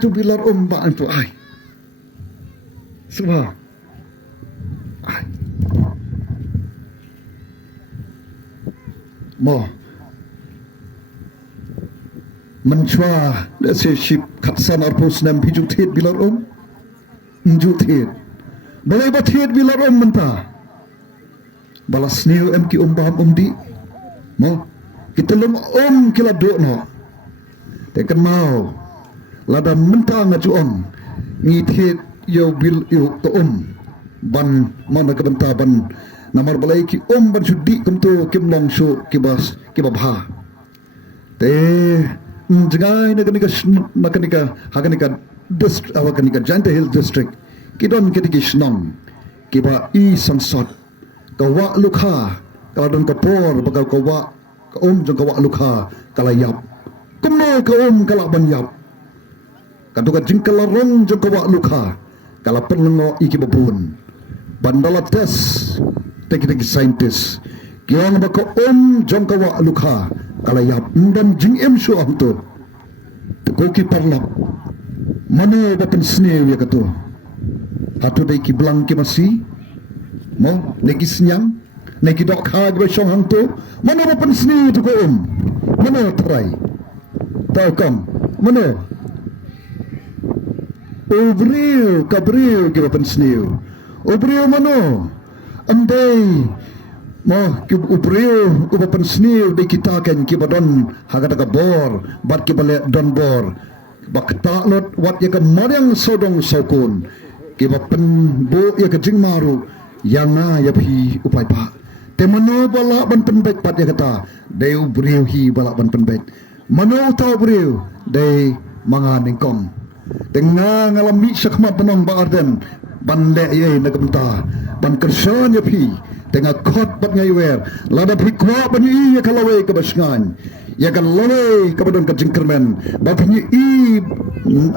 tu bilar baan tu ai. Sebab ai. Mo menchua le se ship khatsan arpus nam hiju thet bilar nju thet balai ba thet bilar menta balas new em ki baham di mo kita lem kila do no te kan mau lada menta ngaju ngi thet yo bil yo to ban mana ka benta ban namar balai ki ban sudi kumto kim long sho kibas kibabha te jangai nakanika hakanika district awakanika Janta Hill district kidon kitiki snong kiba i sansot kawa lukha kadon kapor bakal kawa jong kawa lukha kalayap kumno kala banyap kaduka jingkalarong jong kawa lukha kala penlengo ikibabun bandala tes teki scientist kiyong baka jong kawa lukha kalayap dan jing shu tu koki parlap mana bapen snew ya kato hatu dai ki blang ki masi mo neki senyang neki dok ha gbe shong hang tu mana bapen snew tu ko mana try tau kam mana obril kabril ki bapen snew obril mana andai mo ki ubril ku bapen snew de kita kan ki badon hagata ka bor bat ki bale don bor bakta lot wat ya ka modang sodong sokun ki bapen bo ya ka jing maru yang na ya phi upai pa te mano bala ban penbet pat ya kata de ubril hi bala ban penbet mano ta ubril de manga ningkom tengah ngalami sakmat penong ba arden ban le ye na kamta ban kerson ya phi tengah khot bat ngai wer lada phikwa ban i ya kalawe ka basngan ya kan lawe ka badon ka jingkermen ba phi i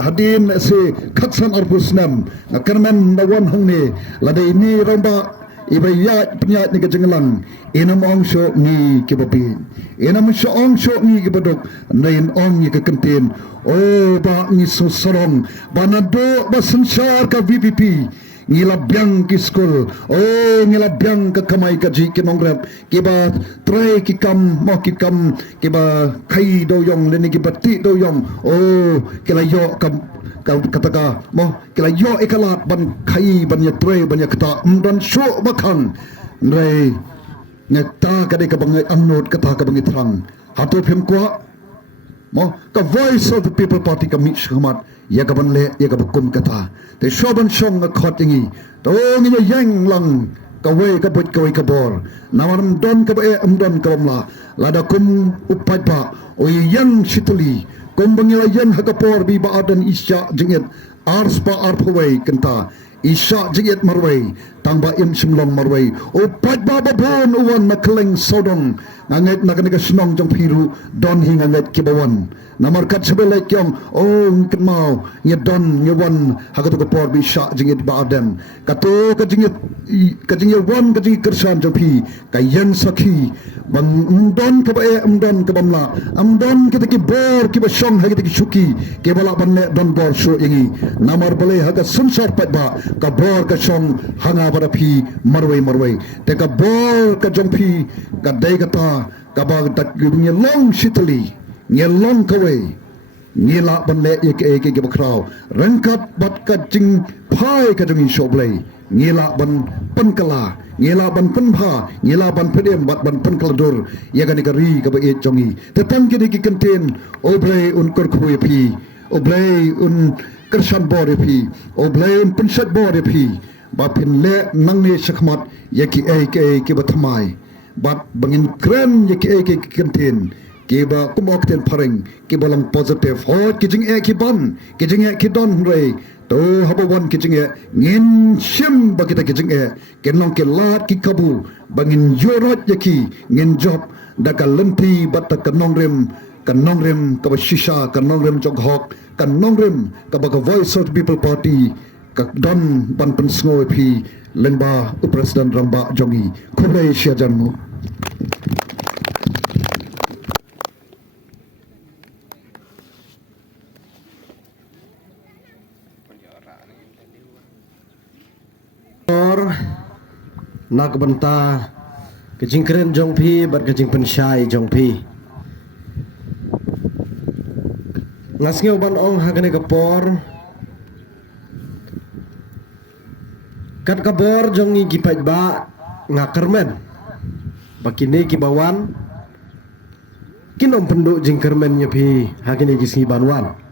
hadin se khatsan arpusnam na kermen na wan hang ne lada ini romba ibaya penyat ni ka jinglang ina mong sho ni ki bapi ina mo sho ong sho ni ki badok nain ong ni ka kentin oh ba ni so sorong banado ba sansar ka VPP ngila biang ki school oh ngila biang ka kamai ka ji ki nongrap ki ba try ki kam mo ki kam ki ba khai do yong le ni ki bati do yong oh kila yo kam kataga mo kila yo ikalat ban khai ban ya tray ban ya kata dan sho bakang ngai ngata ka de ka bangai amnot kata ka bangai thrang hatu phem kwa mo ka voice of the people party ka mit shmat ya ka ban le ya ka bukum kata te shoban shong na khot ingi to ngi yang lang ka we ka but ka we ka bor nawaram don ka ba don ka la lada kum upai pa o yang shituli kum bangila yang hakapor bi ba adan isya jingit ars pa arpaway kenta isya jingit marway tangba im simlong marway o pat ba bon uwan na kleng sodong nganget na kanika snong jong piru don hinganget kibawan namar kat sebelek yang ngket mau ngedon ngewan hagatu ko por bi sya jingit ba adan kato ka jingit wan ka jingit kersan jong pi kayen sakhi bang don ka ba don ka bamla don kita ki bor ki ba shong ha kita ki shuki ke bala banne don bor sho ingi namar bale haga sunsar pat ba ka bor ka shong hanga bara phi marway te ka bor ka jong phi ka dai ka ta ka ba tak nge long shitali nge long ka we nge la ban le ek ek ba kraw rangkat bat ka jing phai ka jong shoblei nge la ban pan kala nge la ban pan pha nge la ban pedem bat ban pan kala dur ya ka ni ka ri ka ba e jongi te tan ki ki contain oblei un kor khoi phi oblei un kersan bor phi oblei un pensat bor phi ba pin le nang ne shakmat yaki ek bathamai bat bangin kran yaki ek contain ke ba kumok ten paring ke balang positive hot ki jing ek ban ki jing ek don re to habo wan ki jing ngin shim ba kita ki jing ke nong ke lat ki kabu bangin yorot yaki ngin job da ka lempi bat ka nong rem ka ba shisha ka nong rem jog hok ka nong rem ka ba voice of the people party ka don ban pen sngo phi lengba president ramba jongi khole sia janmu bor nak benta kejing keren jong pi bat kejing pensyai jong pi ngas ngeu ban ong hagane kapor kat kabor jong ngi kipat ba ngakermen bakine kibawan kinom penduk jing kermen nyepi hagane gisingi banwan